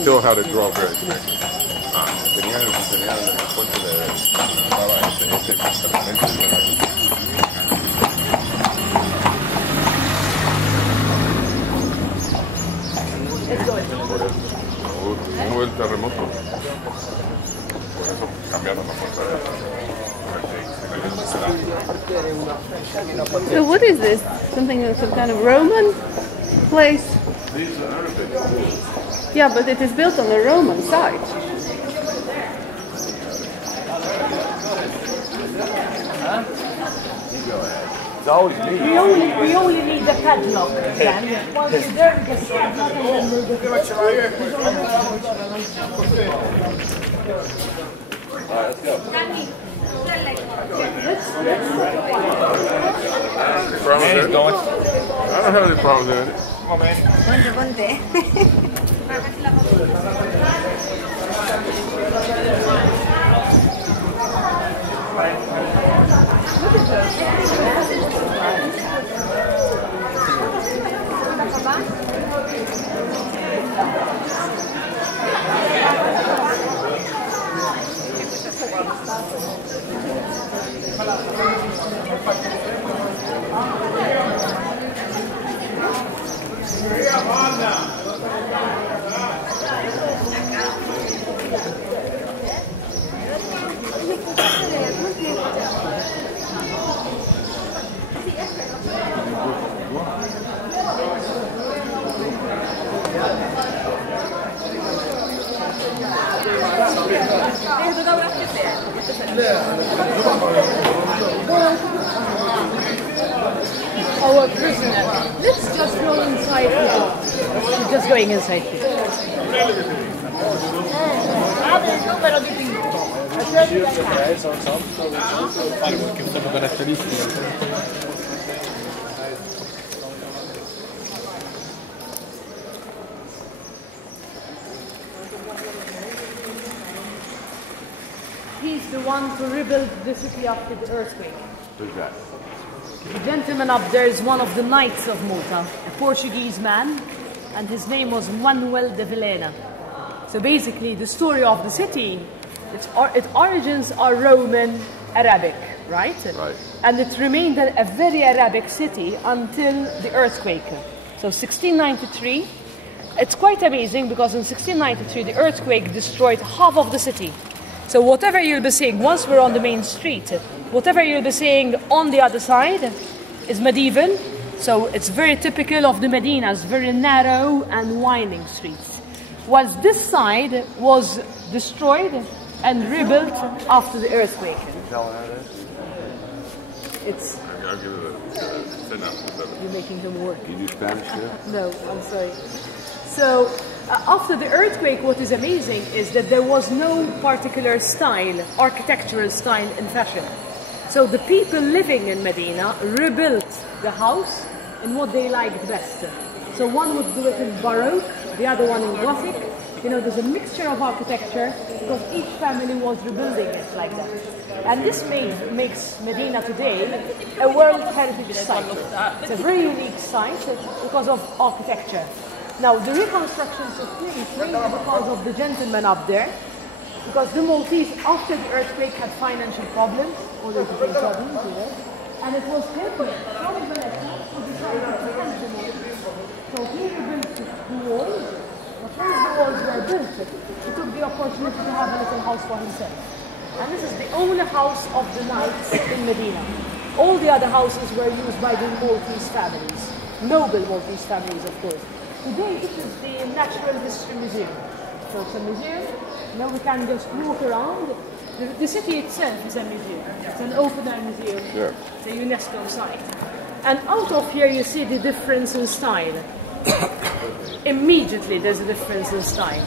still how they draw very connected. Tenían la fuente de ese departamento. Hubo el terremoto. Por eso cambiaron la fuerza de So what is this? Some kind of Roman place? These are Arabic. Yeah, but it is built on the Roman site. It's always me. We only need the padlock then. Once you're there, we get the padlock and then we'll get Alright, let's go. Manny's going. I don't have any problems with it. Come on, man. Our prisoner. Let's just go inside here. We're just going inside here. He's the one who rebuilt the city after the earthquake. Who's that? The gentleman up there is one of the knights of Malta, a Portuguese man, and his name was Manuel de Vilhena. So basically, the story of the city, its origins are Roman Arabic, right? Right. And it remained a very Arabic city until the earthquake. So 1693, it's quite amazing because in 1693 the earthquake destroyed half of the city. So whatever you'll be seeing, once we're on the main street, whatever you'll be seeing on the other side is medieval. So it's very typical of the Medinas, very narrow and winding streets. Whilst this side was destroyed and rebuilt after the earthquake. It's... I'll give it a 10 out of 7. You're making him work. You do Spanish too? No, I'm sorry. So, after the earthquake, what is amazing is that there was no particular style, architectural style in fashion. So the people living in Medina rebuilt the house in what they liked best. So one would do it in Baroque, the other one in Gothic. You know, there's a mixture of architecture because each family was rebuilding it like that. And this makes Medina today a World Heritage Site. It's a very unique site because of architecture. Now, the reconstruction took place mainly because of the gentleman up there, because the Maltese, after the earthquake, had financial problems, or they had problems, you know, and it was him from Valletta who decided to help the Maltese. So he rebuilt the walls, but once the walls were built, he took the opportunity to have a little house for himself. And this is the only house of the knights in Medina. All the other houses were used by the Maltese families, noble Maltese families, of course. Today, this is the Natural History Museum. So it's a museum. Now we can just walk around. The city itself is a museum. It's an open-air museum. Yeah. It's a UNESCO site. And out of here, you see the difference in style. Immediately, there's a difference in style.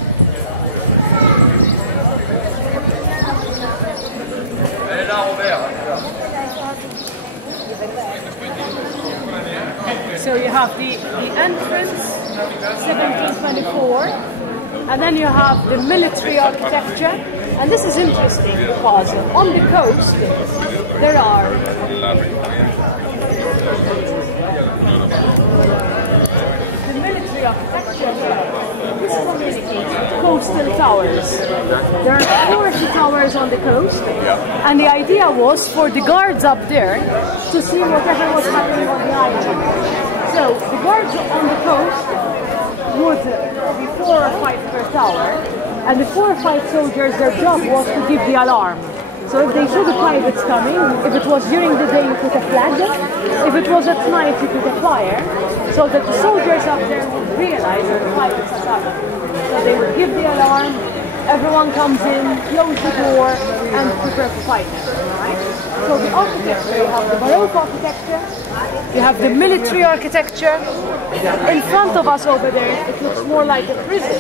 So you have the entrance, 1724, and then you have the military architecture. And this is interesting because on the coast there are the military architecture. This communicates coastal towers. There are 40 towers on the coast, Yeah. and the idea was for the guards up there to see whatever was happening on the island. So the guards on the coast would be 4 or 5 per tower, and the 4 or 5 soldiers, their job was to give the alarm. So if they saw the pirates coming, if it was during the day you put a flag, if it was at night you put a fire, so that the soldiers up there would realize that the pirates are coming. So they would give the alarm, everyone comes in, close the door, and prepare to fight them. Right? So the architecture, you have the Baroque architecture, you have the military architecture. In front of us over there, it looks more like a prison.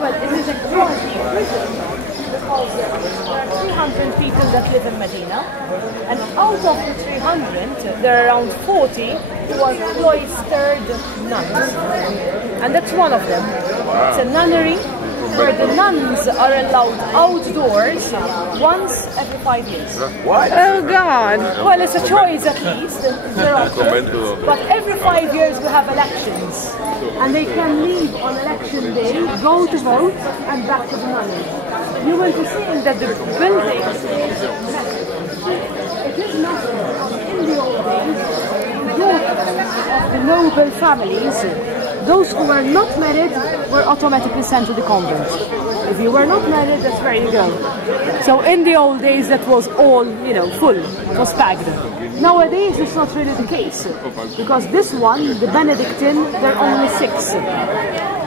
Well, it is a prison. Because there are 300 people that live in Medina, and out of the 300, there are around 40 who are cloistered nuns, and that's one of them. It's a nunnery where the nuns are allowed outdoors once every 5 years. What? Oh God! Well, it's a choice at least. But every 5 years we have elections, and they can leave on election day, go to vote, and back to the nunnery. You will be seeing that the building is massive. It is massive because in the old days, the daughters of the noble families, those who were not married were automatically sent to the convent. If you were not married, that's where you go. So in the old days, that was all, full, it was packed. Nowadays, it's not really the case, because this one, the Benedictine, there are only 6.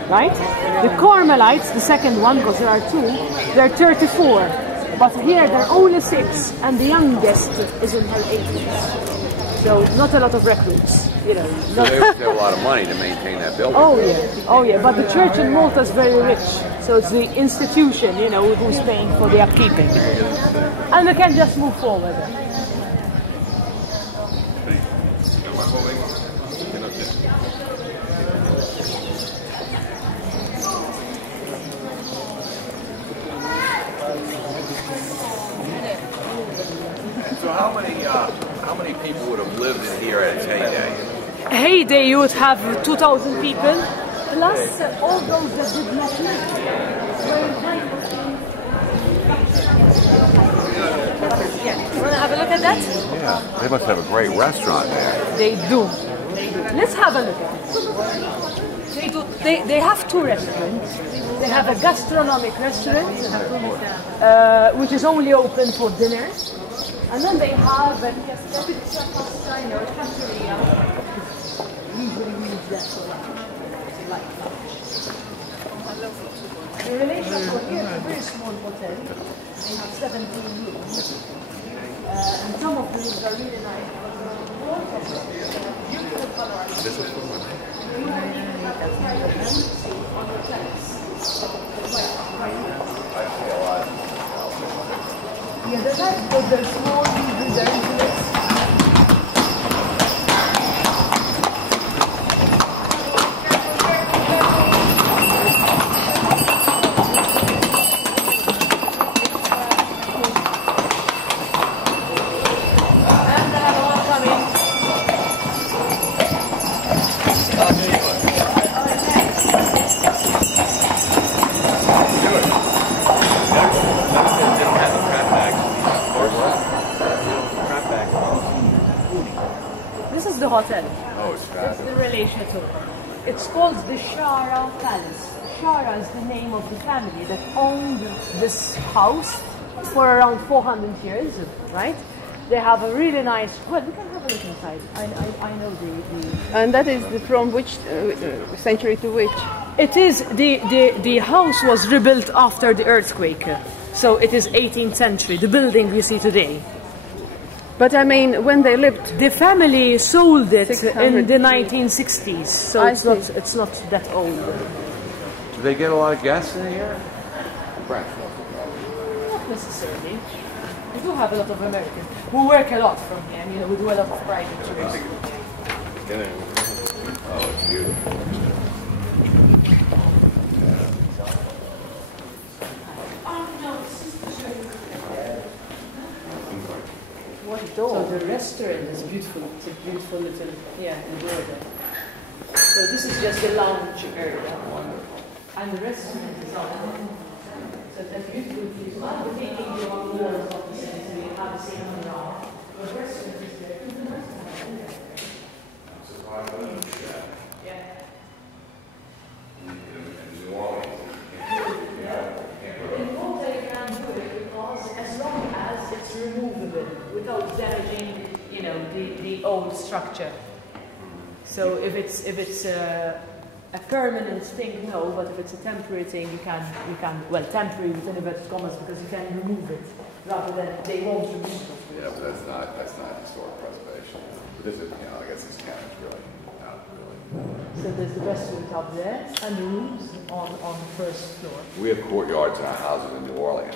Right? The Carmelites, the second one, because there are 2, they're 34. But here there are only 6, and the youngest is in her 80s. So not a lot of recruits, So they have a lot of money to maintain that building. Oh yeah. But the church in Malta is very rich. So it's the institution, who's paying for the upkeeping. And we can just move forward. So how many people would have lived in here at its heyday? Heyday, you would have 2,000 people, plus all those that did not live. You want to have a look at that? Yeah, they must have a great restaurant there. They do. Let's have a look at it. They have 2 restaurants. They have a gastronomic restaurant, which is only open for dinner. And then they have a cafeteria. Usually we use that for like lunch. The relation for here is a very small hotel. They have 17 rooms. And some of the rooms are really nice. This is fun. Yeah, they're nice, but they're small, they're hotel. Oh, it's That's fabulous. the relation to it. It's called the Shara Palace. Shara is the name of the family that owned this house for around 400 years, right? They have a really nice, well, we can have a look inside. I know the... And that is from which century to which? It is, the house was rebuilt after the earthquake. So it is 18th century, the building you see today. But I mean, when they lived, the family sold it 600 in the 1960s, so it's not that old. Do they get a lot of guests in here? Not necessarily. We do have a lot of Americans who work a lot from here. We do a lot of private tours. Oh, it's beautiful. So the restaurant is beautiful. It's a beautiful little, embroidery. So this is just the lounge area. And the restaurant is up there. So that's beautiful. So I'm taking the walls of the city, so you have the same around. The restaurant is there. Yeah. In New Orleans, In Malta you can do it because as long as it's removable without damaging, you know, the old structure. So if it's a permanent thing, no, but if it's a temporary thing, you can well, temporary within inverted commas, because you can remove it rather than they won't remove it. yeah, but that's not historic preservation. But this is, I guess this counts really, not really. So there's the restaurant up there and the rooms on the first floor. We have courtyards in our houses in New Orleans,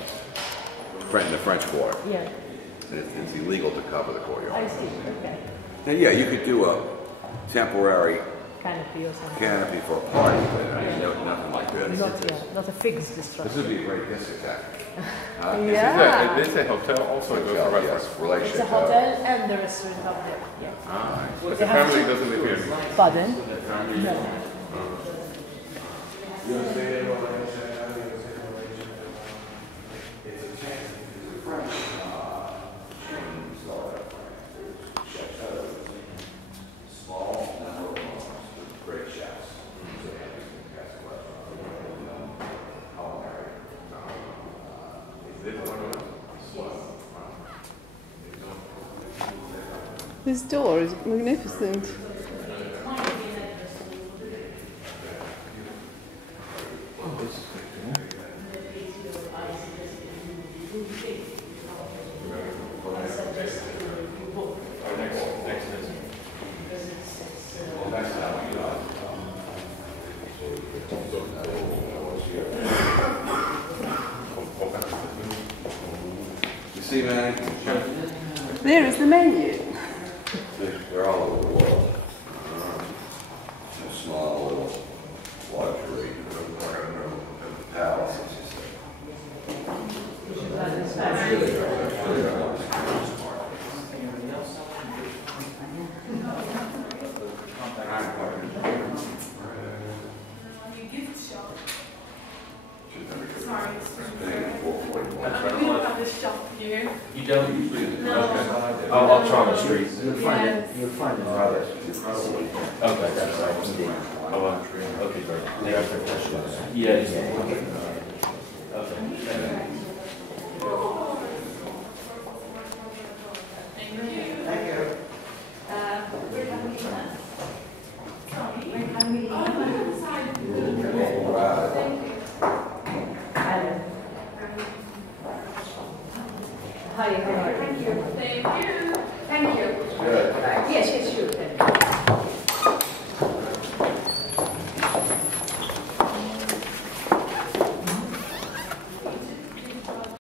in the French Quarter. Yeah. And it's illegal to cover the courtyard. I see. Okay. And yeah, you could do a temporary Canopy or something. canopy for a party, but I mean, nothing like this. Not a fixed This structure. would be a great discotheque. Yeah. Is it a hotel also? It goes to Hotel, restaurant. yes, relationship. It's a hotel and the restaurant up there. Yeah. Ah, but They the have family two- doesn't live here. Pardon? Family. No. This door is magnificent. You see, man, There is the menu. they're all over the world. Small little luxury palaces. You don't usually? No. Okay. I'll try on the street. You'll find it. You'll find it. Okay, that's right. Okay, great. Yeah. Okay. Hi, how are you? Thank you. Thank you. Good.